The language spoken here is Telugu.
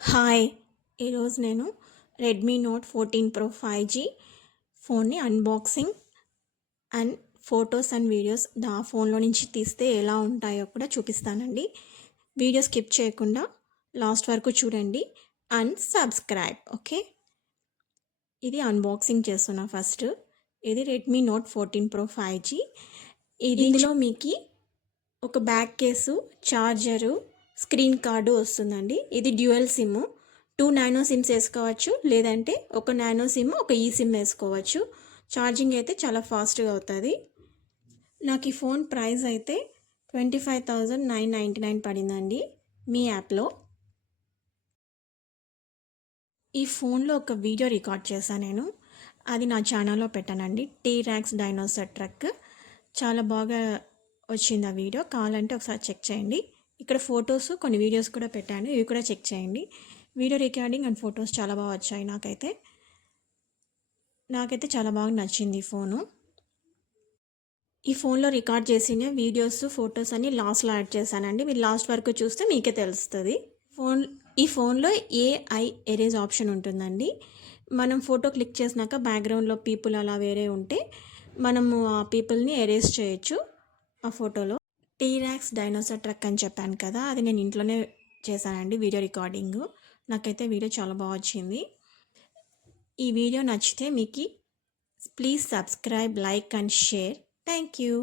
హాయ్! ఈరోజు నేను రెడ్మీ నోట్ 14 ప్రో 5G ఫోన్‌ని unboxing and photos and videos ఫోన్‌లో నుంచి తీస్తే ఎలా ఉంటాయో కూడా చూపిస్తానండి. వీడియో స్కిప్ చేయకుండా లాస్ట్ వరకు చూడండి అండ్ సబ్స్క్రైబ్. ఓకే. ఇది అన్బాక్సింగ్ చేస్తున్నా ఫస్ట్. ఇది రెడ్మీ నోట్ 14 ప్రో 5G. ఇందులో మీకి ఒక back case, charger, screen card వస్తుందండి. ఇది డ్యూయల్ సిమ్. 2 నానో సిమ్స్ వేసుకోవచ్చు, లేదంటే ఒక నానో సిమ్, ఒక ఈ సిమ్ వేసుకోవచ్చు. ఛార్జింగ్ అయితే చాలా ఫాస్ట్గా అవుతుంది. నాకు ఈ ఫోన్ ప్రైస్ అయితే 25,999 పడిందండి మీ యాప్లో. ఈ ఫోన్లో ఒక వీడియో రికార్డ్ చేశాను నేను. అది నా ఛానల్లో పెట్టానండి. Tea-racks dinosaur truck. చాలా బాగా వచ్చింది ఆ వీడియో. కావాలంటే ఒకసారి చెక్ చేయండి. ఇక్కడ ఫొటోస్, కొన్ని వీడియోస్ కూడా పెట్టాను. ఇవి కూడా చెక్ చేయండి. వీడియో రికార్డింగ్ అండ్ ఫొటోస్ చాలా బాగా వచ్చాయి నాకైతే చాలా బాగా నచ్చింది ఈ ఫోను. ఈ ఫోన్లో రికార్డ్ చేసిన వీడియోస్, ఫొటోస్ అన్ని లాస్ట్లో యాడ్ చేశానండి. మీరు లాస్ట్ వరకు చూస్తే మీకే తెలుస్తుంది. ఈ ఫోన్లో ఏఐ ఎరేజ్ ఆప్షన్ ఉంటుందండి. మనం ఫోటో క్లిక్ చేసినాక బ్యాక్గ్రౌండ్లో పీపుల్ అలా వేరే ఉంటే మనము ఆ పీపుల్ని ఎరేజ్ చేయొచ్చు ఆ ఫోటోలో. టీ-ర్యాక్స్ డైనోసార్ ట్రక్ అని చెప్పాను కదా, అది నేను ఇంట్లోనే చేశానండి వీడియో రికార్డింగు. నాకైతే వీడియో చాలా బాగా వచ్చింది. ఈ వీడియో నచ్చితే మీకు please subscribe, like and share. Thank you.